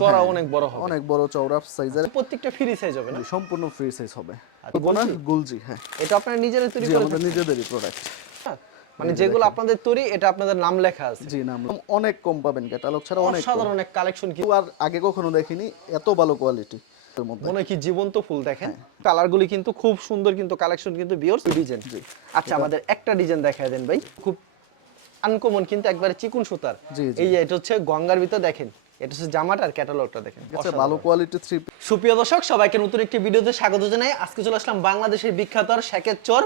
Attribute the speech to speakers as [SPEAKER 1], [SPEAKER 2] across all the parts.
[SPEAKER 1] চড়া
[SPEAKER 2] হ্যাঁ,
[SPEAKER 1] অনেক বড় হবে।
[SPEAKER 2] অনেক বড় চওড়া সাইজের
[SPEAKER 1] প্রত্যেকটা ফ্রি সাইজ হবে না?
[SPEAKER 2] সম্পূর্ণ ফ্রি সাইজ হবে।
[SPEAKER 1] আচ্ছা, গুলজি?
[SPEAKER 2] গুলজি হ্যাঁ।
[SPEAKER 1] এটা আপনারা নিজেরা তৈরি করে
[SPEAKER 2] আমাদের নিজেদেরই প্রোডাক্ট
[SPEAKER 1] মানে যেগুলো আপনাদের তৈরি এটা আপনাদের নাম লেখা আছে।
[SPEAKER 2] জি নাম অনেক কম পাবেন ক্যাটালগ ছাড়া অনেক কম।
[SPEAKER 1] এক কালেকশন কি
[SPEAKER 2] আর আগে কখনো দেখিনি এত ভালো কোয়ালিটি
[SPEAKER 1] মনে কি জীবন্ত ফুল দেখেন।
[SPEAKER 2] হ্যাঁ।
[SPEAKER 1] কালারগুলি কিন্তু খুব সুন্দর কিন্তু কালেকশন কিন্তু বিয়র্স ডিজাইন আচ্ছা আমাদের একটা ডিজাইন দেখায় দেন ভাই। খুব আনকমন কিন্তু একবারে চিকুন সুতার। এই যে এটা হচ্ছে গঙ্গার ভিতর দেখেন। এটা হচ্ছে জামাটা আর ক্যাটালগটা দেখেন।
[SPEAKER 2] ঠিক ভালো কোয়ালিটি থ্রি
[SPEAKER 1] সুপ্রিয় দর্শক সবাইকে নতুন একটি ভিডিওতে স্বাগত জানাই। আজকে চলে আসলাম বাংলাদেশের বিখ্যাত শেখের চর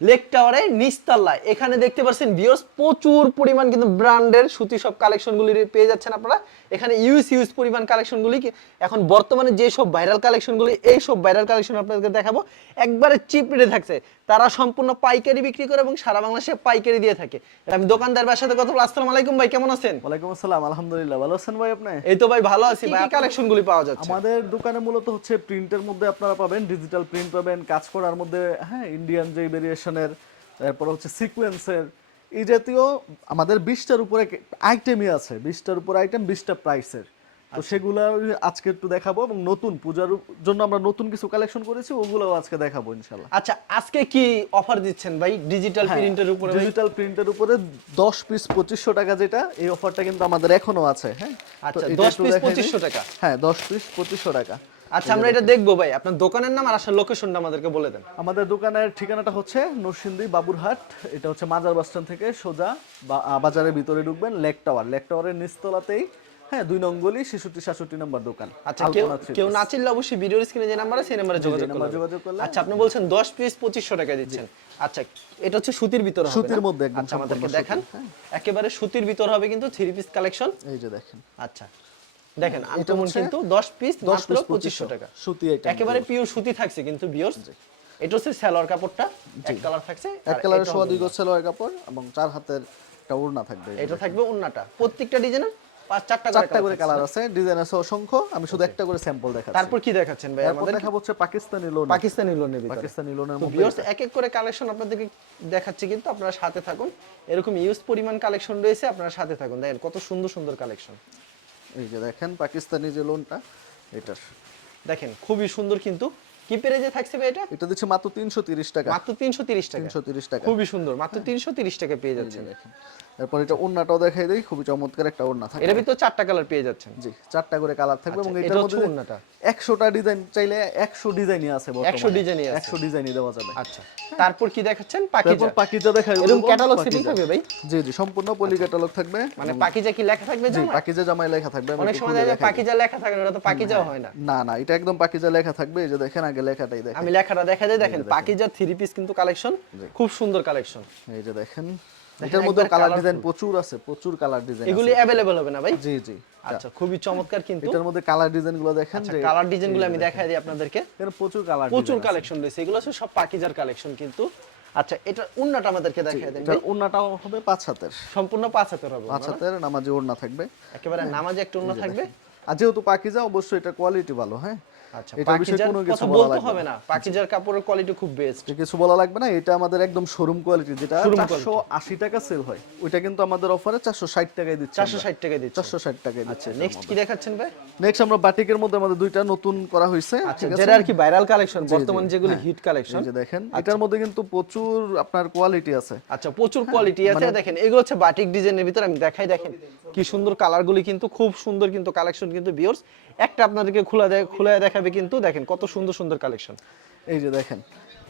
[SPEAKER 1] লেক টাওয়ারে নিস্তাল্লায় এখানে দেখতে পাচ্ছেন বিয়স প্রচুর পরিমাণ কিন্তু ব্র্যান্ডের সুতি সব কালেকশনগুলি পেয়ে যাচ্ছেন আপনারা। এখানে ইউজ ইউজ পরিমাণ কালেকশনগুলি এখন বর্তমানে যে সব ভাইরাল কালেকশনগুলি এই সব ভাইরাল কালেকশন আপনাদেরকে দেখাবো। একবারে চিপ রেটে থাকছে। তারা সম্পূর্ণ পাইকারি বিক্রি করে এবং সারা বাংলাদেশে পাইকারি দিয়ে থাকে। আমি দোকানদার ভাইয়ের সাথে কথা বলব। আসসালামু আলাইকুম ভাই কেমন আছেন?
[SPEAKER 2] ওয়ালাইকুম আসসালাম আলহামদুলিল্লাহ। ভালো আছেন ভাই আপনি?
[SPEAKER 1] এই তো ভাই ভালো আছি ভাই। কালেকশনগুলি পাওয়া যাচ্ছে।
[SPEAKER 2] আমাদের দোকানে মূলত হচ্ছে প্রিন্টের মধ্যে আপনারা পাবেন ডিজিটাল প্রিন্ট পাবেন কাজ করার মধ্যে হ্যাঁ ইন্ডিয়ান যে ভেরিয়েশনের তারপর হচ্ছে সিকোয়েন্সের এই জাতীয় আমাদের বিশটার উপরে আইটেমই আছে। বিশটার উপরে আইটেম বিশটা প্রাইসের তো সেগুলো আজকে একটু দেখাবো এবং নতুন পূজার জন্য আমরা নতুন কিছু কালেকশন করেছি ওগুলোও আজকে দেখাবো ইনশাল্লাহ
[SPEAKER 1] আচ্ছা আজকে কি অফার দিচ্ছেন ভাই? ডিজিটাল প্রিন্টের উপরে
[SPEAKER 2] ডিজিটাল প্রিন্টের উপরে দশ পিস পঁচিশশো টাকা যেটা এই অফারটা কিন্তু আমাদের এখনও আছে হ্যাঁ?
[SPEAKER 1] আচ্ছা 10 পিস
[SPEAKER 2] দেখাই
[SPEAKER 1] 2500 টাকা?
[SPEAKER 2] হ্যাঁ দশ পিস পঁচিশশো টাকা।
[SPEAKER 1] আচ্ছা আমরা এটা দেখব ভাই। আপনার দোকানের নাম আর আসার লোকেশনটা আমাদেরকে বলে দেন।
[SPEAKER 2] আমাদের দোকানের ঠিকানাটা হচ্ছে নরসিংদী বাবুরহাট। এটা হচ্ছে মাজার বাস স্ট্যান্ড থেকে সোজা বাজারের ভিতরে ঢুকবেন লেক টাওয়ার। লেক টাওয়ারের নিচতলাতেই হ্যাঁ দুই সাতষট্টি নম্বর দোকান।
[SPEAKER 1] আচ্ছা কেউ। না চিনলে অবশ্যই ভিডিওর স্ক্রিনে যে নাম্বার আছে সেই নাম্বারে যোগাযোগ করবেন
[SPEAKER 2] যোগাযোগ করলে-
[SPEAKER 1] আচ্ছা আপনি বলছেন 10 পিস 2500 টাকা দিচ্ছেন। আচ্ছা এটা হচ্ছে সুতির ভিতর হবে
[SPEAKER 2] সুতির মধ্যে একদম
[SPEAKER 1] আচ্ছা আমাদেরকে দেখান। একেবারে সুতির ভিতর হবে কিন্তু থ্রি পিস কালেকশন
[SPEAKER 2] এই যে দেখেন।
[SPEAKER 1] আচ্ছা। দেখেন আনকমন কিন্তু 10 পিস
[SPEAKER 2] 10
[SPEAKER 1] মাত্র
[SPEAKER 2] পিস
[SPEAKER 1] 2500 টাকা।
[SPEAKER 2] সুতি আইটেম
[SPEAKER 1] একেবারে পিওর সুতি থাকছে কিন্তু বিয়র্স এটা হচ্ছে সালোয়ার কাপড়টা এক কালার থাকছে
[SPEAKER 2] এক সোয়া দুই গজ সেলোয়ার কাপড় এবং চার হাতের একটা ওড়না থাকবে।
[SPEAKER 1] এটা থাকবে উন্নাটা প্রত্যেকটা ডিজাইনের পাঁচ চারটা
[SPEAKER 2] চারটা করে কালার আছে ডিজাইন আছে অসংখ্য। আমি শুধু একটা করে স্যাম্পল দেখাচ্ছি।
[SPEAKER 1] তারপর কি দেখাচ্ছেন ভাই? আমাদের
[SPEAKER 2] দেখাবো হচ্ছে পাকিস্তানি লোন
[SPEAKER 1] পাকিস্তানি লোনের ভিতরে।
[SPEAKER 2] পাকিস্তানি লোনের মধ্যে
[SPEAKER 1] ভিউয়ার্স এক এক করে কালেকশন আপনাদেরকে দেখাচ্ছি কিন্তু আপনারা সাথে থাকুন। এরকম ইউজ পরিমাণ কালেকশন রয়েছে আপনারা সাথে থাকুন। দেখেন কত সুন্দর সুন্দর কালেকশন
[SPEAKER 2] এই যে দেখেন পাকিস্তানি যে লোনটা এটার
[SPEAKER 1] দেখেন খুবই সুন্দর কিন্তু কি পেরেজে থাকছে ভাই এটা?
[SPEAKER 2] এটা দিচ্ছে মাত্র তিনশো তিরিশ টাকা।
[SPEAKER 1] মাত্র তিনশো তিরিশ টাকা।
[SPEAKER 2] তিনশো তিরিশ টাকা।
[SPEAKER 1] খুবই সুন্দর। মাত্র তিনশো তিরিশ টাকা পেয়ে যাচ্ছেন।
[SPEAKER 2] দেখেন। তারপর এটা ওড়নাটাও দেখাই দেই খুবই চমৎকার একটা ওড়না থাকে।
[SPEAKER 1] এর ভিতর চারটা কালার পেয়ে যাচ্ছেন।
[SPEAKER 2] জি চারটা করে কালার থাকবে এবং
[SPEAKER 1] আচ্ছা,
[SPEAKER 2] এটার
[SPEAKER 1] এটা হচ্ছে
[SPEAKER 2] মধ্যে
[SPEAKER 1] ওড়নাটা।
[SPEAKER 2] একশোটা ডিজাইন চাইলে একশো ডিজাইনই আছে
[SPEAKER 1] 100 ডিজাইনই আছে।
[SPEAKER 2] একশো ডিজাইনই দেওয়া যাবে।
[SPEAKER 1] আচ্ছা। তারপর কি দেখাচ্ছেন? পাকিজা
[SPEAKER 2] তারপর পাকিজা দেখাই
[SPEAKER 1] এরকম ক্যাটালগ। সেটিং থাকবে ভাই?
[SPEAKER 2] জি জি সম্পূর্ণ পলি ক্যাটালগ থাকবে।
[SPEAKER 1] মানে পাকিজা কি লেখা থাকবে
[SPEAKER 2] জি? পাকিজা জামাই লেখা থাকবে
[SPEAKER 1] অনেক সময় দেখা যায় পাকিজা লেখা থাকে না ওটা তো পাকিজাও হয় না।
[SPEAKER 2] না না এটা একদম পাকিজা লেখা থাকবে এই যে দেখেন আগে লেখাটাই দেখেন।
[SPEAKER 1] আমি লেখাটা দেখা যায় দেখেন পাকিজার থ্রি পিস কিন্তু কালেকশন খুব সুন্দর কালেকশন
[SPEAKER 2] এই যে দেখেন। এটার মধ্যে কালার ডিজাইন প্রচুর আছে প্রচুর কালার ডিজাইন
[SPEAKER 1] এগুলি হবে না ভাই?
[SPEAKER 2] জি জি।
[SPEAKER 1] আচ্ছা খুবই চমৎকার কিন্তু।
[SPEAKER 2] এটার মধ্যে কালার ডিজাইনগুলো দেখেন যে
[SPEAKER 1] কালার ডিজাইনগুলো আমি দেখাই দিই আপনাদেরকে।
[SPEAKER 2] এর প্রচুর কালার
[SPEAKER 1] প্রচুর কালেকশন রয়েছে। এগুলো সব পাকিজার কালেকশন কিন্তু। আচ্ছা এটা উন্নাটা আমাদেরকে দেখাই দেন
[SPEAKER 2] হবে পাঁচ হাতের।
[SPEAKER 1] সম্পূর্ণ পাঁচ হাতের হবে
[SPEAKER 2] পাঁচ হাতের নামাজি ওড়না থাকবে।
[SPEAKER 1] একেবারে নামাজে একটা উন্না থাকবে।
[SPEAKER 2] আর যেহেতু পাকিজা অবশ্যই এটা কোয়ালিটি ভালো হ্যাঁ?
[SPEAKER 1] আচ্ছা
[SPEAKER 2] এটার বিষয়ে কোনো কিছু বলা লাগবে
[SPEAKER 1] হবে না। পাকিজার কাপড়ের কোয়ালিটি খুব বেস্ট
[SPEAKER 2] কিছু বলা লাগবে না? এটা আমাদের একদম শোরুম কোয়ালিটি যেটা
[SPEAKER 1] Showroom
[SPEAKER 2] চারশো আশি টাকা সেল হয়। ওইটা কিন্তু আমাদের অফারে চারশো ষাট টাকায় দিচ্ছে
[SPEAKER 1] চারশো ষাট দিচ্ছে।
[SPEAKER 2] চারশো ষাট টাকায়
[SPEAKER 1] আচ্ছা
[SPEAKER 2] দিচ্ছে
[SPEAKER 1] নেক্সট কি দেখাচ্ছেন ভাই?
[SPEAKER 2] নেক্সট আমরা বাটিকের মধ্যে আমাদের দুইটা নতুন করা হয়েছে
[SPEAKER 1] আচ্ছা যেটা আর কি ভাইরাল কালেকশন বর্তমান যেগুলো হিট কালেকশন
[SPEAKER 2] এই যে দেখেন এটার মধ্যে কিন্তু প্রচুর আপনার কোয়ালিটি আছে।
[SPEAKER 1] আচ্ছা প্রচুর কোয়ালিটি আছে। দেখেন এগুলো হচ্ছে বাটিক ডিজাইনের ভিতরে আমি দেখাই দেখেন। কি সুন্দর কালারগুলি কিন্তু খুব সুন্দর কিন্তু কালেকশন কিন্তু বিয়র্স একটা আপনাদেরকে খোলা দেয় খোলা দেখাবে কিন্তু দেখেন কত সুন্দর সুন্দর কালেকশন
[SPEAKER 2] এই যে দেখেন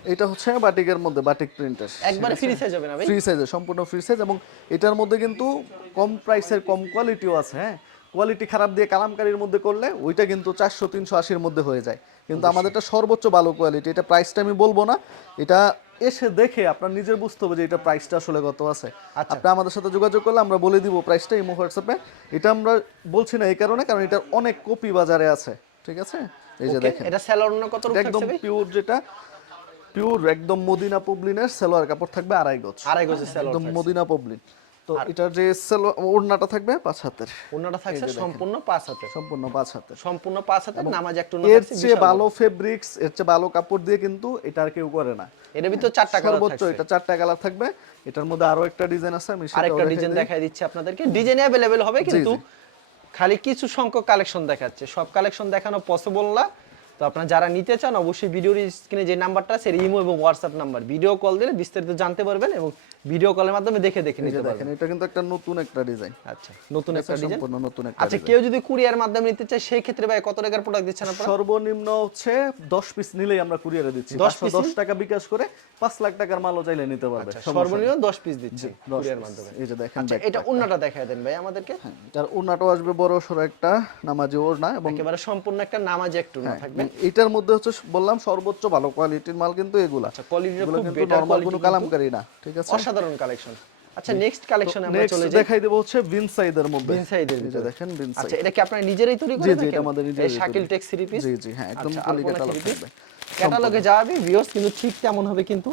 [SPEAKER 2] এটা হচ্ছে বাটিকের মধ্যে বাটিক প্রিন্টার
[SPEAKER 1] একবারে ফ্রি সাইজ হবে না ভাই?
[SPEAKER 2] ফ্রি সাইজে সম্পূর্ণ ফ্রি সাইজ এবং এটার মধ্যে কিন্তু কম প্রাইসের কম কোয়ালিটিও আছে হ্যাঁ? কোয়ালিটি খারাপ দিয়ে কালামকারির মধ্যে করলে ওইটা কিন্তু চারশো তিনশো আশির মধ্যে হয়ে যায়। কিন্তু আমাদেরটা সর্বোচ্চ ভালো কোয়ালিটি এটা প্রাইসটা আমি বলব না এটা এসে দেখে আপনার নিজের বুঝতে হবে যে এটা প্রাইসটা আসলে কত আছে।
[SPEAKER 1] আচ্ছা।
[SPEAKER 2] আপনি আমাদের সাথে যোগাযোগ করলে আমরা বলে দিব প্রাইসটা ইমো হোয়াটসঅ্যাপে এটা আমরা বলছি না এই কারণে কারণ এটার অনেক কপি বাজারে আছে ঠিক আছে? এই যে দেখেন।
[SPEAKER 1] এটা স্যালোয়ার কত
[SPEAKER 2] একদম পিওর যেটা পিওর একদম মদিনা পবলিনের সালোয়ার কাপড় থাকবে আড়াই গজ।
[SPEAKER 1] আড়াই গজের
[SPEAKER 2] একদম মদিনা পবলিন তো এটার যে সালোয়ার ওড়নাটা থাকবে পাঁচ হাতের।
[SPEAKER 1] ওনাটা থাকছে সম্পূর্ণ পাঁচ হাতে
[SPEAKER 2] সম্পূর্ণ পাঁচ
[SPEAKER 1] সম্পূর্ণ পাঁচ হাতে নামাজ একটা
[SPEAKER 2] এর চেয়ে ভালো ফেব্রিক্স এর চেয়ে ভালো কাপড় দিয়ে কিন্তু এটা আর কেউ করে না।
[SPEAKER 1] এর ভিতর চারটা কালার
[SPEAKER 2] সর্বোচ্চ এটা চারটা কালার থাকবে। এটার মধ্যে আরও একটা ডিজাইন আছে আমি
[SPEAKER 1] আরেকটা ডিজাইন দেখাই দিচ্ছি আপনাদেরকে। ডিজাইন অ্যাভেলেবেল হবে কিন্তু খালি কিছু সংখ্যক কালেকশন দেখাচ্ছে। সব কালেকশন দেখানো পসিবল না। তো আপনারা যারা নিতে চান অবশ্যই ভিডিওর স্ক্রিনে যে নাম্বারটা আছে ইমো এবং হোয়াটসঅ্যাপ নাম্বার ভিডিও কল দিলে বিস্তারিত জানতে পারবেন এবং ভিডিও কলের মাধ্যমে দেখে দেখে নিতে পারবেন।
[SPEAKER 2] এটা কিন্তু একটা নতুন একটা ডিজাইন
[SPEAKER 1] আচ্ছা নতুন একটা ডিজাইন
[SPEAKER 2] সম্পূর্ণ নতুন একটা
[SPEAKER 1] আচ্ছা কেউ যদি কুরিয়ার মাধ্যমে নিতে চায় সেই ক্ষেত্রে ভাই কত টাকার প্রোডাক্ট দিচ্ছেন আপনারা?
[SPEAKER 2] সর্বনিম্ন হচ্ছে দশ পিস নিলেই আমরা কুরিয়ারে দিচ্ছি।
[SPEAKER 1] 10
[SPEAKER 2] দশ
[SPEAKER 1] piece
[SPEAKER 2] দশ টাকা বিকাশ করে পাঁচ লাখ টাকার মালও চাইলে নিতে পারবে।
[SPEAKER 1] সর্বনিম্ন 10 পিস দিচ্ছি কুরিয়ার মাধ্যমে।
[SPEAKER 2] এই যে দেখেন
[SPEAKER 1] আচ্ছা এটা অন্যটা দেখায় দেন ভাই আমাদেরকে।
[SPEAKER 2] হ্যাঁ, এটার ওড়নাটাও আসবে বড় সড়ো একটা নামাজি ওড়না এবং
[SPEAKER 1] একেবারে সম্পূর্ণ একটা নামাজ একটু না থাকবে।
[SPEAKER 2] এবং এটার মধ্যে হচ্ছে বললাম সর্বোচ্চ ভালো কোয়ালিটির মাল কিন্তু এগুলা।
[SPEAKER 1] আচ্ছা কোয়ালিটিটা
[SPEAKER 2] এগুলো
[SPEAKER 1] খুব বেটার
[SPEAKER 2] নরমাল কোনো কালামকারি না ঠিক আছে?
[SPEAKER 1] অসাধারণ কালেকশন আচ্ছা নেক্সট কালেকশনে আমরা চলে যাই।
[SPEAKER 2] দেখাই দেবো হচ্ছে বিনসাইদের মধ্যে।
[SPEAKER 1] বিনসাইদের
[SPEAKER 2] এই যে
[SPEAKER 1] ভিতরে।
[SPEAKER 2] দেখেন
[SPEAKER 1] আচ্ছা এটা কি আপনারা নিজেরাই তৈরি
[SPEAKER 2] জি
[SPEAKER 1] করেন
[SPEAKER 2] জি এটা আমাদের নিজের
[SPEAKER 1] শাকিল টেক্স থ্রি পিস
[SPEAKER 2] জি জি হ্যাঁ একদম পলি ক্যাটালগ থাকবে।
[SPEAKER 1] ক্যাটালগে যাবে ভিউয়ার্স কিন্তু ঠিক তেমন হবে কিন্তু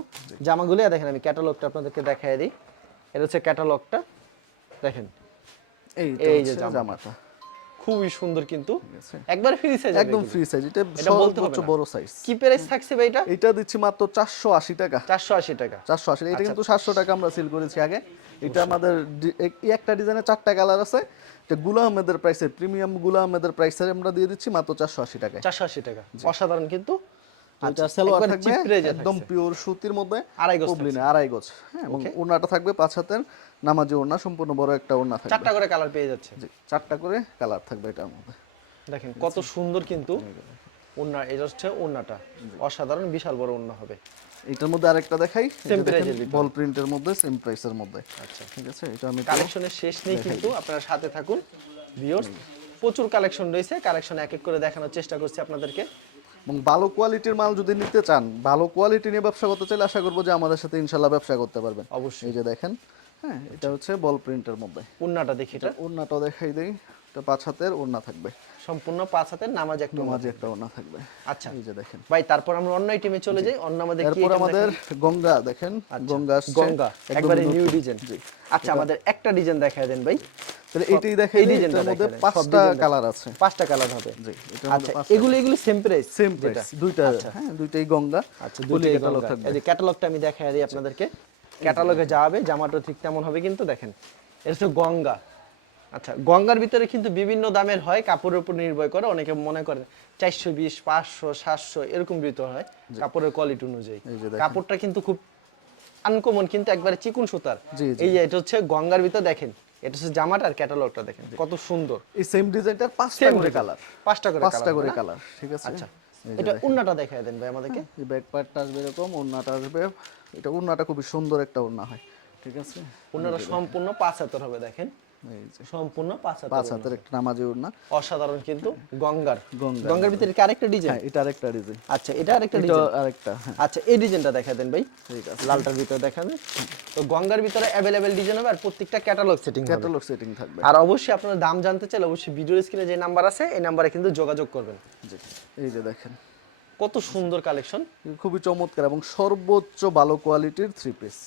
[SPEAKER 1] জামাগুলো দেখেন আমি ক্যাটালগটা আপনাদেরকে দেখাই দিই। এটা হচ্ছে ক্যাটালগটা দেখেন।
[SPEAKER 2] এই
[SPEAKER 1] এই যে জামাটা। খুবই সুন্দর কিন্তু। একবার ফ্রি সাইজ
[SPEAKER 2] একদম ফ্রি সাইজ এটা
[SPEAKER 1] এটা
[SPEAKER 2] সর্বোচ্চ বড় সাইজ
[SPEAKER 1] কি প্রাইস থাকছে ভাই এটা?
[SPEAKER 2] এটা দিচ্ছি মাত্র চারশো আশি টাকা।
[SPEAKER 1] 480 টাকা।
[SPEAKER 2] চারশো আশি
[SPEAKER 1] আচ্ছা।
[SPEAKER 2] এটা কিন্তু সাতশো টাকা আমরা সেল করেছি আগে। এটা আমাদের এই একটা ডিজাইনে চারটা কালার আছে। এটা গুলা আহমেদের প্রাইসে প্রিমিয়ামগুলা আহমেদের প্রাইসে আমরা দিয়ে দিচ্ছি মাত্র চারশো আশি টাকায়।
[SPEAKER 1] 480 টাকা। অসাধারণ কিন্তু। আচ্ছা,
[SPEAKER 2] সালোয়ার থাকবে একদম। পিওর সুতির মধ্যে
[SPEAKER 1] আড়াই গজ
[SPEAKER 2] আড়াই গজ। হ্যাঁ এবং ওড়নাটা থাকবে পাঁচ হাতের। নামাজি ওড়না সম্পূর্ণ বড় একটা ওড়না থাকবে।
[SPEAKER 1] চারটা করে কালার পেয়ে যাচ্ছে।
[SPEAKER 2] জি চারটা করে কালার থাকবে এটার মধ্যে।
[SPEAKER 1] দেখেন কত সুন্দর কিন্তু ওন্না এটা হচ্ছে ওন্নাটা অসাধারণ বিশাল বড় ওন্না হবে।
[SPEAKER 2] এটার মধ্যে আরেকটা দেখাই।
[SPEAKER 1] এর
[SPEAKER 2] বল প্রিন্টের মধ্যে সেম প্রাইসের মধ্যে।
[SPEAKER 1] আচ্ছা।
[SPEAKER 2] ঠিক আছে এটা আমি
[SPEAKER 1] কালেকশনের শেষ নেই কিন্তু আপনারা সাথে থাকুন ভিউয়ার্স প্রচুর কালেকশন রয়েছে কালেকশন এক এক করে দেখানোর চেষ্টা করছি আপনাদেরকে।
[SPEAKER 2] এবং ভালো কোয়ালিটির মাল যদি নিতে চান ভালো কোয়ালিটি নিয়ে ব্যবসা করতে চাইলে আশা করব যে আমাদের সাথে ইনশাল্লাহ ব্যবসা করতে পারবেন।
[SPEAKER 1] অবশ্যই।
[SPEAKER 2] এই যে দেখেন হ্যাঁ এটা হচ্ছে বল প্রিন্টের মধ্যে।
[SPEAKER 1] ওন্নাটা দেখি এটা।
[SPEAKER 2] ওড়নাটাও দেখাই দেই। এটা পাঁচ হাতের ওড়না থাকবে।
[SPEAKER 1] সম্পূর্ণ পাঁচ হাতের নামাজ একটা।
[SPEAKER 2] মাঝে একটা ওড়না থাকবে।
[SPEAKER 1] আচ্ছা।
[SPEAKER 2] এই যে দেখেন।
[SPEAKER 1] ভাই তারপর আমরা অন্য আইটেমে চলে যাই। অন্য আমাদের কি
[SPEAKER 2] এরপর আমাদের গঙ্গা দেখেন।
[SPEAKER 1] আচ্ছা,
[SPEAKER 2] গঙ্গা
[SPEAKER 1] গঙ্গা একবারে নিউ ডিজাইন আচ্ছা আমাদের একটা ডিজাইন দেখায় দেন ভাই।
[SPEAKER 2] তাহলে এটাই দেখেন
[SPEAKER 1] এই
[SPEAKER 2] মধ্যে
[SPEAKER 1] দেখাই
[SPEAKER 2] পাঁচটা কালার আছে।
[SPEAKER 1] পাঁচটা কালার হবে।
[SPEAKER 2] জি
[SPEAKER 1] আচ্ছা এগুলো এগুলো সেম প্রাইস
[SPEAKER 2] সেম প্রাইস দুইটা হ্যাঁ দুইটাই গঙ্গা।
[SPEAKER 1] আচ্ছা দুটোই
[SPEAKER 2] ক্যাটালগ। থাকবে।
[SPEAKER 1] এই যে ক্যাটালগটা আমি দেখাই দিই আপনাদেরকে। ক্যাটালগে যাবে জামাটা ঠিক তেমন হবে কিন্তু দেখেন এটা হচ্ছে গঙ্গা। আচ্ছা গঙ্গার ভিতরে কিন্তু বিভিন্ন দামের হয় কাপড়ের উপর নির্ভর করে অনেকে মনে করে চারশো বিশ পাঁচশো সাতশো এরকম ভিতর হয় কাপড়ের কোয়ালিটি অনুযায়ী। কাপড়টা কিন্তু খুব আনকমন কিন্তু একবারে চিকুন সুতার। এই যে এটা হচ্ছে গঙ্গার ভিতর দেখেন এটা হচ্ছে জামাটা আর ক্যাটালগটা দেখেন কত সুন্দর।
[SPEAKER 2] এই সেম ডিজাইনটার পাঁচটা করে কালার
[SPEAKER 1] পাঁচটা করে
[SPEAKER 2] পাঁচটা করে কালার ঠিক আছে?
[SPEAKER 1] আচ্ছা। এটা। উন্নাটা দেখায় দেন ভাই আমাদেরকে।
[SPEAKER 2] ব্যাক পার্টটা আসবে এরকম ওড়নাটা আসবে এটা ওড়নাটা খুবই সুন্দর একটা ওড়না হয় ঠিক আছে?
[SPEAKER 1] উন্নাটা সম্পূর্ণ পাঁচ হাতের হবে দেখেন। সম্পূর্ণ পাঁচ হাতের
[SPEAKER 2] পাঁচ হাতের একটা নামাজি ওড়না
[SPEAKER 1] অসাধারণ কিন্তু গঙ্গার।
[SPEAKER 2] গঙ্গার
[SPEAKER 1] ভিতরে কি আরেকটা ডিজাইন
[SPEAKER 2] হ্যাঁ এটা আরেকটা ডিজাইন
[SPEAKER 1] আচ্ছা এটা আরেকটা ডিজাইন
[SPEAKER 2] আরেকটা হ্যাঁ।
[SPEAKER 1] আচ্ছা এই ডিজাইনটা দেখা দেন ভাই।
[SPEAKER 2] ঠিক আছে।
[SPEAKER 1] লালটার ভিতরে দেখা দেন তো গঙ্গার ভিতরে অ্যাভেলেবেল ডিজাইন হবে আর প্রত্যেকটা ক্যাটালগ সেটিং হবে।
[SPEAKER 2] ক্যাটালগ সেটিং থাকবে।
[SPEAKER 1] আর অবশ্যই আপনারা দাম জানতে চাইলে অবশ্যই ভিডিও স্ক্রিনে যে নাম্বার আছে এই নাম্বারে কিন্তু যোগাযোগ করবেন।
[SPEAKER 2] জি। এই যে দেখেন।
[SPEAKER 1] কত সুন্দর কালেকশন
[SPEAKER 2] খুবই চমৎকার এবং সর্বোচ্চ ভালো কোয়ালিটির থ্রি পিস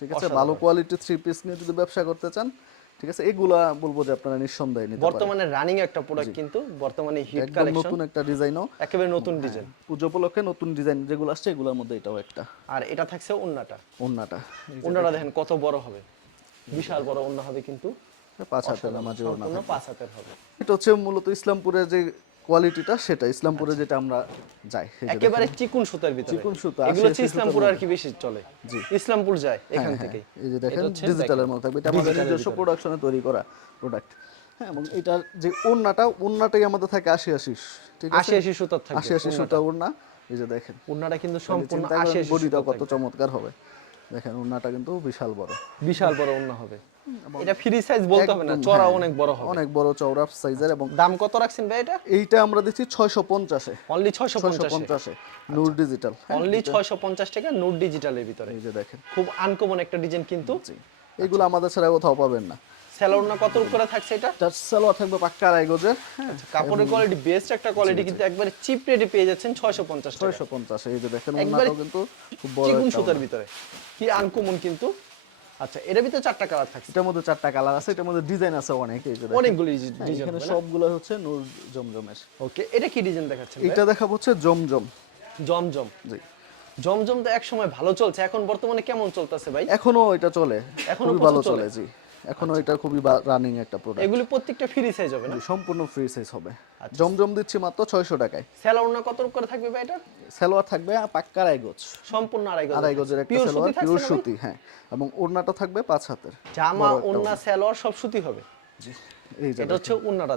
[SPEAKER 2] ঠিক আছে? ভালো কোয়ালিটির থ্রি পিস নিয়ে যদি ব্যবসা করতে চান ঠিক আছে? এগুলা বলব যে আপনারা নিঃসন্দেহে নিতে পারেন।
[SPEAKER 1] বর্তমানে রানিং একটা প্রোডাক্ট কিন্তু বর্তমানে হিট কালেকশন
[SPEAKER 2] নতুন একটা ডিজাইনও।
[SPEAKER 1] একেবারে নতুন ডিজাইন
[SPEAKER 2] পুজো উপলক্ষে নতুন ডিজাইন যেগুলো আসছে এগুলোর মধ্যে এটাও একটা।
[SPEAKER 1] আর এটা থাকছে উন্নাটা
[SPEAKER 2] ওড়নাটা
[SPEAKER 1] উন্নাটা দেখেন। কত বড় হবে। বিশাল বড় উন্না হবে কিন্তু।
[SPEAKER 2] পাঁচ হাতের নামাজি ওড়না
[SPEAKER 1] সম্পূর্ণ পাঁচ হাতের হবে।
[SPEAKER 2] এটা হচ্ছে মূলত ইসলামপুরের যে কোয়ালিটিটা সেটা ইসলামপুরে যেটা আমরা যাই
[SPEAKER 1] একেবারে চিকুন সুতার ভিতরে।
[SPEAKER 2] চিকুন সুতা,
[SPEAKER 1] এগুলো হচ্ছে ইসলামপুর আর কি বেশি চলে। জি। ইসলামপুর যায় এখান থেকে
[SPEAKER 2] এই যে দেখেন ডিজিটালের মধ্যে থাকবে। এটা আমাদের নিজস্ব প্রোডাকশনে তৈরি করা প্রোডাক্ট হ্যাঁ এবং এটার যে ওড়নাটা ওড়নাটাই আমাদের থাকে আশি আশি ঠিক আছে?
[SPEAKER 1] আশি আশি সুতার থাকবে
[SPEAKER 2] আশি আশি সুতা ওড়না এই যে দেখেন।
[SPEAKER 1] উন্নাটা কিন্তু সম্পূর্ণ আশি আশি
[SPEAKER 2] বডিটা কত চমৎকার হবে। দেখেন ওড়নাটা কিন্তু বিশাল বড়।
[SPEAKER 1] বিশাল বড় উন্না হবে। এটা ফ্রি সাইজ বলতে হবে না চড়া অনেক বড় হবে।
[SPEAKER 2] অনেক বড় চওড়া সাইজের এবং
[SPEAKER 1] দাম কত রাখছেন ভাই এটা?
[SPEAKER 2] এইটা আমরা দিচ্ছি ছয়শো পঞ্চাশে।
[SPEAKER 1] অনলি ছয়শো
[SPEAKER 2] ছয়শো
[SPEAKER 1] পঞ্চাশ
[SPEAKER 2] পঞ্চাশে নূর ডিজিটাল
[SPEAKER 1] অনলি ছয়শো পঞ্চাশ টাকা নোট ডিজিটালের ভিতরে।
[SPEAKER 2] এই যে দেখেন।
[SPEAKER 1] খুব আনকমন একটা ডিজাইন কিন্তু।
[SPEAKER 2] এগুলো আমাদের ছাড়া কোথাও পাবেন না।
[SPEAKER 1] স্যালোর কত করে থাকছে এটা?
[SPEAKER 2] তার সালোয়ার থাকবে পাক্কা আড়াই গজের হ্যাঁ।
[SPEAKER 1] কাপড়ের কোয়ালিটি বেস্ট একটা কোয়ালিটি কিন্তু একবারে চিপ রেটে পেয়ে যাচ্ছেন ছয়শো পঞ্চাশ টাকা।
[SPEAKER 2] ছয়শো পঞ্চাশে এই যে দেখেন ওড়নাটাও কিন্তু খুব বড়
[SPEAKER 1] চিকুন সুতার ভিতরে। কি আনকমন কিন্তু। আচ্ছা এর ভিতরে চারটা কালার
[SPEAKER 2] এটার মধ্যে চারটা কালার আছে এটার মধ্যে ডিজাইন আছে অনেক এই যে
[SPEAKER 1] অনেকগুলি
[SPEAKER 2] হ্যাঁ,
[SPEAKER 1] ডিজাইন
[SPEAKER 2] এখানে সবগুলো হচ্ছে নূর জমজমের।
[SPEAKER 1] ওকে এটা কি ডিজাইন দেখাচ্ছেন
[SPEAKER 2] এটা দেখাবো হচ্ছে জমজম।
[SPEAKER 1] জমজম।
[SPEAKER 2] জি।
[SPEAKER 1] জমজম তো এক সময় ভালো চলছে এখন বর্তমানে কেমন চলতেছে ভাই?
[SPEAKER 2] এখনও এটা চলে
[SPEAKER 1] এখনও
[SPEAKER 2] ভালো?
[SPEAKER 1] চলে
[SPEAKER 2] জি। এখনও এটা খুবই রানিং একটা প্রোডাক্ট
[SPEAKER 1] এগুলি প্রত্যেকটা ফ্রি সাইজ হবে না?
[SPEAKER 2] সম্পূর্ণ ফ্রি সাইজ হবে।
[SPEAKER 1] আচ্ছা।
[SPEAKER 2] জমজম দিচ্ছি মাত্র ছয়শো টাকায়।
[SPEAKER 1] সেলোয়ার না কত করে থাকবে ভাই এটা?
[SPEAKER 2] সেলোয়ার থাকবে পাক্কা আড়াই গজ।
[SPEAKER 1] সম্পূর্ণ আড়াই গজ।
[SPEAKER 2] আড়াই গজের একটা সালোয়ার পিওর সুতি হ্যাঁ। এবং ওড়নাটা থাকবে পাঁচ হাতের।
[SPEAKER 1] জামা ওড়না। সেলোয়ার সব সুতি হবে।
[SPEAKER 2] জি।
[SPEAKER 1] এটা হচ্ছে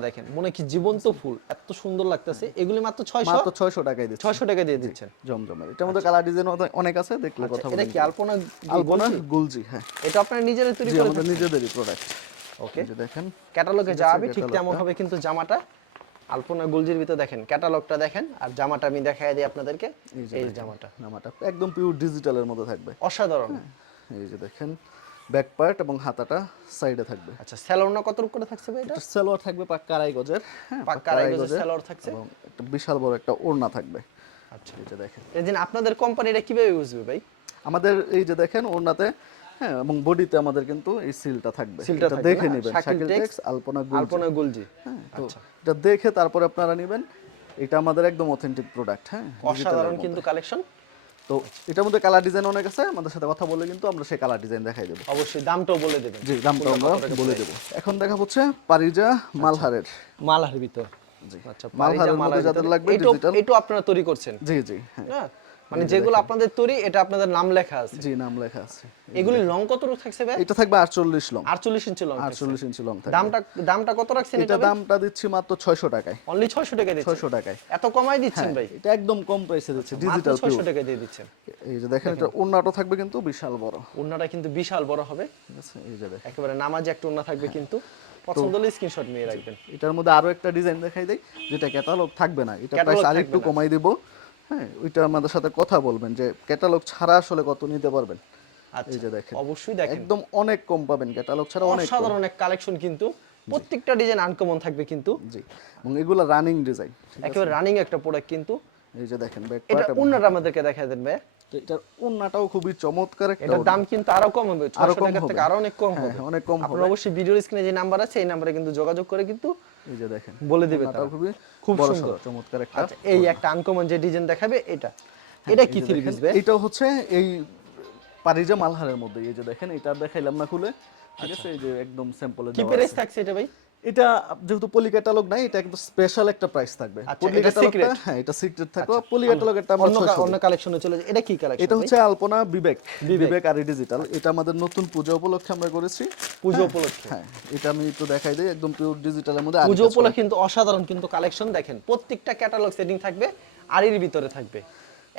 [SPEAKER 1] দেখেন। মনে কি জীবন্ত ফুল। এত সুন্দর লাগতেছে। এগুলি মাত্র ছয়শো?
[SPEAKER 2] মাত্র ছয়শো টাকায় দিচ্ছি
[SPEAKER 1] ছয়শো টাকা দিয়ে দিচ্ছেন।
[SPEAKER 2] জমজমের। এটার মধ্যে কালার ডিজাইন অনেক আছে দেখলে কথা
[SPEAKER 1] আচ্ছা, এটা কি আলপনা
[SPEAKER 2] আলপনা গুলজি হ্যাঁ।
[SPEAKER 1] এটা আপনারা নিজেরাই তৈরি করে
[SPEAKER 2] আমাদের নিজেদেরই প্রোডাক্ট
[SPEAKER 1] ওকে
[SPEAKER 2] দেখেন।
[SPEAKER 1] ক্যাটালগে যাবে ঠিক তেমন হবে কিন্তু জামাটা। আলপনা গুলজির ভিতরে দেখেন ক্যাটালগটা দেখেন আর জামাটা আমি দেখাই দিই আপনাদেরকে। এই জামাটা।
[SPEAKER 2] জামাটা একদম পিওর ডিজিটালের মধ্যে থাকবে।
[SPEAKER 1] অসাধারণ।
[SPEAKER 2] এই যে দেখেন। ব্যাক পার্ট এবং হাতাটা সাইডে থাকবে।
[SPEAKER 1] আচ্ছা স্যালোনা কত করে থাকছে ভাই এটা
[SPEAKER 2] এটা থাকবে পাক্কা আড়াই গজের। হ্যাঁ
[SPEAKER 1] পাক্কা আড়াই গজের সালোয়ার থাকছে।
[SPEAKER 2] এবং একটা বিশাল বড় একটা ওড়না থাকবে।
[SPEAKER 1] আচ্ছা।
[SPEAKER 2] যে দেখেন।
[SPEAKER 1] এই দিন আপনাদের কোম্পানিটা কীভাবে বুঝবে ভাই?
[SPEAKER 2] আমাদের এই যে দেখেন ওড়নাতে হ্যাঁ এবং বডিতে আমাদের কিন্তু এই সিলটা থাকবে।
[SPEAKER 1] সিলটা
[SPEAKER 2] এটা দেখে
[SPEAKER 1] না?
[SPEAKER 2] নেবেন
[SPEAKER 1] শাকিল টেক্স
[SPEAKER 2] আলপনা গুলজি
[SPEAKER 1] আলপনা গুলজি
[SPEAKER 2] হ্যাঁ তো
[SPEAKER 1] আচ্ছা।
[SPEAKER 2] এটা দেখে তারপরে আপনারা নেবেন। এটা আমাদের একদম অথেন্টিক প্রোডাক্ট হ্যাঁ
[SPEAKER 1] অসাধারণ কিন্তু কালেকশন
[SPEAKER 2] তো এটার মধ্যে কালার ডিজাইন অনেক আছে আমাদের সাথে কথা বলে কিন্তু আমরা সেই কালার ডিজাইন দেখাই দেবো।
[SPEAKER 1] অবশ্যই দামটাও বলে দেবেন।
[SPEAKER 2] জি দামটাও আমরা বলে দেবো। এখন দেখা হচ্ছে পারিজা মালহারের।
[SPEAKER 1] মালহার ভিতর।
[SPEAKER 2] জি।
[SPEAKER 1] আচ্ছা
[SPEAKER 2] মালহারের
[SPEAKER 1] মালহার
[SPEAKER 2] মধ্যে যাদের লাগবে
[SPEAKER 1] এটা
[SPEAKER 2] ডিজিটাল
[SPEAKER 1] এটাও আপনারা তৈরি করছেন?
[SPEAKER 2] জি জি হ্যাঁ।
[SPEAKER 1] মানে যেগুলো আপনাদের তৈরি এটা আপনাদের নাম লেখা আছে।
[SPEAKER 2] জি নাম লেখা আছে।
[SPEAKER 1] এগুলি লং কত থাকছে ভাই?
[SPEAKER 2] এটা থাকবে আটচল্লিশ লং
[SPEAKER 1] আটচল্লিশ ইঞ্চি লং
[SPEAKER 2] আটচল্লিশ ইঞ্চি লং থাকবে।
[SPEAKER 1] দামটা দামটা কত রাখছেন
[SPEAKER 2] এটা দামটা দিচ্ছি মাত্র ছয়শো টাকায়।
[SPEAKER 1] অনলি ছয়শো টাকা দিচ্ছেন?
[SPEAKER 2] ছয়শো টাকায়।
[SPEAKER 1] এত কমাই দিচ্ছেন
[SPEAKER 2] হ্যাঁ
[SPEAKER 1] ভাই?
[SPEAKER 2] এটা একদম কম প্রাইসে দিচ্ছি ডিজিটাল
[SPEAKER 1] ছয়শো টাকা দিয়ে দিচ্ছেন।
[SPEAKER 2] এই যে দেখেন এটা ওড়নাটা থাকবে কিন্তু বিশাল বড়।
[SPEAKER 1] ওন্নাটা কিন্তু বিশাল বড় হবে।
[SPEAKER 2] ঠিক আছে এই যে দেখেন।
[SPEAKER 1] একেবারে নামাজে একটা ওন্না থাকবে
[SPEAKER 2] হ্যাঁ।
[SPEAKER 1] কিন্তু। পছন্দ হলে স্ক্রিনশট নিয়ে রাখবেন।
[SPEAKER 2] এটার মধ্যে আরও একটা ডিজাইন দেখাই দেই যেটা ক্যাটালগ থাকবে না। এটা প্রাইস আরেকটু কমাই দিব। হ্যাঁ ওইটা আমাদের সাথে কথা বলবেন যে ক্যাটালগ ছাড়া আসলে কত নিতে পারবেন। এই যে
[SPEAKER 1] আচ্ছা
[SPEAKER 2] দেখেন
[SPEAKER 1] অবশ্যই দেখেন।
[SPEAKER 2] একদম অনেক কম পাবেন ক্যাটালগ ছাড়া অনেক
[SPEAKER 1] সাধারণ এক কালেকশন কিন্তু প্রত্যেকটা ডিজাইন আনকমন থাকবে কিন্তু।
[SPEAKER 2] জি এবং এগুলো রানিং ডিজাইন
[SPEAKER 1] একেবারে রানিং একটা প্রোডাক্ট কিন্তু।
[SPEAKER 2] এই যে দেখেন ব্যাক
[SPEAKER 1] এটা আমাদেরকে দেখাই দেন ভাই
[SPEAKER 2] এটার ওন্নাটাও খুবই চমৎকার একটা
[SPEAKER 1] এটার দাম কিন্তু আরও কম হবে আরও
[SPEAKER 2] কম
[SPEAKER 1] থেকে আরও অনেক কম
[SPEAKER 2] হ্যাঁ,
[SPEAKER 1] হবে।
[SPEAKER 2] অনেক কম
[SPEAKER 1] আপনারা অবশ্যই ভিডিওর স্ক্রিনে যে নাম্বার আছে এই নাম্বারে কিন্তু যোগাযোগ করে কিন্তু
[SPEAKER 2] এই যে দেখেন
[SPEAKER 1] বলে দিবে তারা।
[SPEAKER 2] খুবই
[SPEAKER 1] খুব সুন্দর।
[SPEAKER 2] চমৎকার একটা
[SPEAKER 1] আচ্ছা এই একটা আনকমন যে ডিজাইন দেখাবে এটা। এটা কি থ্রি পিস
[SPEAKER 2] এইটাও হচ্ছে এই পারিজা মালহারের মধ্যে। এই যে দেখেন এটা দেখাইলাম না খুলে। ঠিক আছে এই যে একদম স্যাম্পলে
[SPEAKER 1] কি প্রাইস থাকছে এটা ভাই?
[SPEAKER 2] এটা যেহেতু পলি ক্যাটালগ নাই এটা কিন্তু স্পেশাল একটা প্রাইস থাকবে।
[SPEAKER 1] আচ্ছা,
[SPEAKER 2] পলি
[SPEAKER 1] এটা
[SPEAKER 2] হ্যাঁ এটা সিক্রেট থাকবে পলি ক্যাটালগেরটা আমরা
[SPEAKER 1] অন্য অন্য কালেকশনে চলে যায়। এটা কি কালেকশন
[SPEAKER 2] এটা হচ্ছে আলপনা বিবেক বিবেক আর ডিজিটাল এটা আমাদের নতুন পূজা উপলক্ষে আমরা করেছি।
[SPEAKER 1] পুজো উপলক্ষে।
[SPEAKER 2] হ্যাঁ এটা আমি একটু দেখাই দিই একদম পিওর ডিজিটালের মধ্যে।
[SPEAKER 1] পুজো উপলক্ষে কিন্তু অসাধারণ কিন্তু কালেকশন দেখেন প্রত্যেকটা ক্যাটালগ সেটিং থাকবে আরির ভিতরে থাকবে।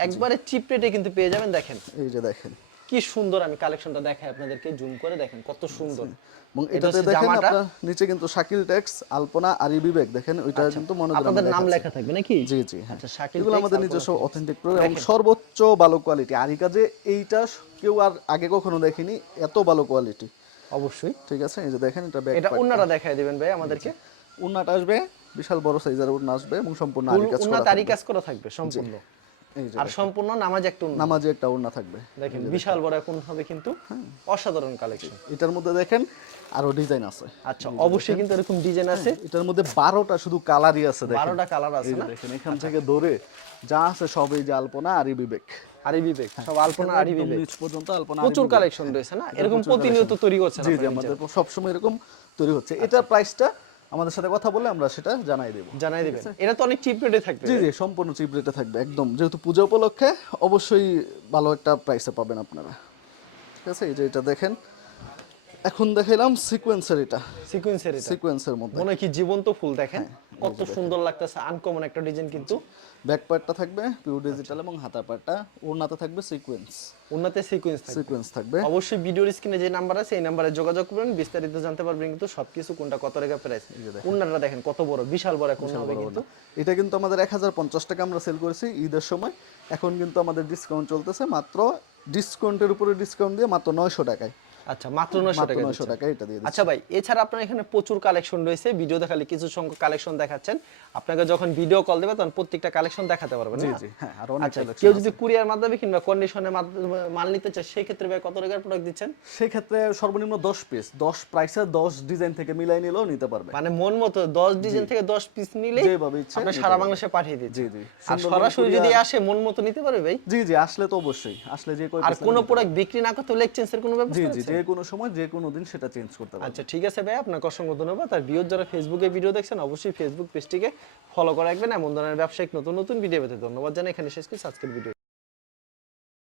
[SPEAKER 1] একবারে চিপ রেটে কিন্তু পেয়ে যাবেন দেখেন।
[SPEAKER 2] এই যে দেখেন।
[SPEAKER 1] কি সুন্দর আমি কালেকশনটা দেখাই আপনাদেরকে জুম করে দেখেন কত সুন্দর।
[SPEAKER 2] এবং এটাতে দেখেন। আপনার নিচে কিন্তু শাকিল টেক্স আলপনা আরি বিবেক দেখেন ওইটা কিন্তু মনোগ্রাম
[SPEAKER 1] আপনাদের নাম লেখা থাকবে নাকি?
[SPEAKER 2] জি জি হ্যাঁ।
[SPEAKER 1] আচ্ছা শাকিল
[SPEAKER 2] এগুলো আমাদের নিজস্ব অথেন্টিক প্রোডাক্ট এবং সর্বোচ্চ ভালো কোয়ালিটি আরি কাজে এইটা কেউ আর আগে কখনো দেখেনি এত ভালো কোয়ালিটি
[SPEAKER 1] অবশ্যই।
[SPEAKER 2] ঠিক আছে? এই যে দেখেন এটা ব্যাক
[SPEAKER 1] এটা অন্যরা দেখাই দিবেন ভাই আমাদেরকে।
[SPEAKER 2] উন্নাটা আসবে বিশাল বড় সাইজের উন্না আসবে এবং সম্পূর্ণ আরি কাজ
[SPEAKER 1] উন্না
[SPEAKER 2] করা
[SPEAKER 1] থাকবে। সম্পূর্ণ। আর সম্পূর্ণ নামাজ একটা উন্না
[SPEAKER 2] নামাজে একটা উন্না থাকবে।
[SPEAKER 1] দেখেন বিশাল বড় এখন হবে কিন্তু
[SPEAKER 2] হ্যাঁ।
[SPEAKER 1] অসাধারণ কালেকশন
[SPEAKER 2] এটার মধ্যে দেখেন আরও ডিজাইন আছে।
[SPEAKER 1] আচ্ছা অবশ্যই কিন্তু এরকম ডিজাইন আছে।
[SPEAKER 2] এটার মধ্যে বারোটা শুধু কালারই আছে দেখেন।
[SPEAKER 1] বারোটা কালার আছে না?
[SPEAKER 2] দেখেন এখান থেকে ধরে যা আছে সবই যে আলপনা আর বিবেক।
[SPEAKER 1] আরি বিবেক সব আলপনা আরি বিবেক।
[SPEAKER 2] নিচ পর্যন্ত আলপনা
[SPEAKER 1] প্রচুর কালেকশন রয়েছে না? এরকম প্রতিনিয়ত তৈরি করছেন
[SPEAKER 2] জি জি আমাদের সবসময় এরকম তৈরি হচ্ছে। এটার প্রাইসটা আমাদের সাথে কথা বলে আমরা সেটা জানাই দেবো।
[SPEAKER 1] জানাই দেবেন। এটা তো অনেক চিপ রেটে থাকবে
[SPEAKER 2] জি জি সম্পূর্ণ চিপ রেটে থাকবে একদম। যেহেতু পূজা উপলক্ষে অবশ্যই ভালো একটা প্রাইসে পাবেন আপনারা। ঠিক আছে এই যে এটা দেখেন। এখন দেখাইলাম সিকোয়েন্সের এটা।
[SPEAKER 1] সিকোয়েন্সের এটা।
[SPEAKER 2] সিকোয়েন্সের মধ্যে।
[SPEAKER 1] মনে কি জীবন্ত ফুল দেখেন?
[SPEAKER 2] হ্যাঁ,
[SPEAKER 1] কত সুন্দর লাগতেছে আনকমন একটা ডিজাইন কিন্তু।
[SPEAKER 2] ব্যাক পার্টটা থাকবে পিওর ডিজিটাল এবং হাতা পার্টটা ওড়নাতে থাকবে সিকোয়েন্স
[SPEAKER 1] উন্নতে সিকোয়েন্স থাকবে।
[SPEAKER 2] সিকোয়েন্স থাকবে।
[SPEAKER 1] অবশ্যই ভিডিওর স্ক্রিনে যে নাম্বার আছে এই নাম্বারে যোগাযোগ করবেন বিস্তারিত জানতে পারবেন কিন্তু সবকিছু কোনটা কত টাকা প্রাইস উন্নাটা দেখেন। কত বড় বিশাল বড় এখন হবে কিন্তু।
[SPEAKER 2] এটা কিন্তু আমাদের এক হাজার পঞ্চাশ টাকা আমরা সেল করেছি ঈদের সময়। এখন কিন্তু আমাদের ডিসকাউন্ট চলতেছে মাত্র ডিসকাউন্টের উপরে ডিসকাউন্ট দিয়ে মাত্র নয়শো টাকায়।
[SPEAKER 1] আচ্ছা মাত্র নয়শো
[SPEAKER 2] মাত্র
[SPEAKER 1] টাকা
[SPEAKER 2] নয়শো
[SPEAKER 1] দিচ্ছেন।
[SPEAKER 2] টাকা এটা দিয়ে
[SPEAKER 1] আচ্ছা ভাই এছাড়া আপনার এখানে প্রচুর কালেকশন রয়েছে ভিডিও দেখালে কিছু সংখ্যক কালেকশন দেখাচ্ছেন। আপনাকে যখন ভিডিও কল দেবে তখন প্রত্যেকটা কালেকশন দেখাতে পারবেন
[SPEAKER 2] জি জি হ্যাঁ আর অনেক
[SPEAKER 1] আচ্ছা কেউ যদি কুরিয়ার মাধ্যমে কিংবা কন্ডিশনের মাধ্যমে মাল নিতে চায় সেই ক্ষেত্রে ভাই কত টাকার প্রোডাক্ট দিচ্ছেন?
[SPEAKER 2] সেক্ষেত্রে সর্বনিম্ন দশ পিস দশ প্রাইসে দশ ডিজাইন থেকে মিলাই নিলেও নিতে পারবে।
[SPEAKER 1] মানে মন মতো দশ ডিজাইন থেকে দশ পিস নিলে
[SPEAKER 2] যেভাবে ইচ্ছা
[SPEAKER 1] আপনি সারা। বাংলাদেশে পাঠিয়ে দিচ্ছেন
[SPEAKER 2] জি জি
[SPEAKER 1] আর সরাসরি যদি আসে মন মতো নিতে পারবে ভাই?
[SPEAKER 2] জি জি আসলে তো অবশ্যই আসলে যে
[SPEAKER 1] আর কোনো প্রোডাক্ট বিক্রি না করতে হলে এক্সচেঞ্জের কোনো ব্যবস্থা আছে?
[SPEAKER 2] যে কোনো সময়, যে কোনো দিন সেটা চেঞ্জ করতে পারবেন
[SPEAKER 1] আচ্ছা ঠিক আছে ভাই, আপনাকে অসংখ্য ধন্যবাদ। আর বিয়োর যারা ফেসবুকে ভিডিও দেখছেন, অবশ্যই ফেসবুক পেজটিকে ফলো করে রাখবেন। এমন ধরনের ব্যবসায়িক নতুন নতুন ভিডিও পেতে ধন্যবাদ জানাই। এখানে শেষ করছি, আজকের ভিডিও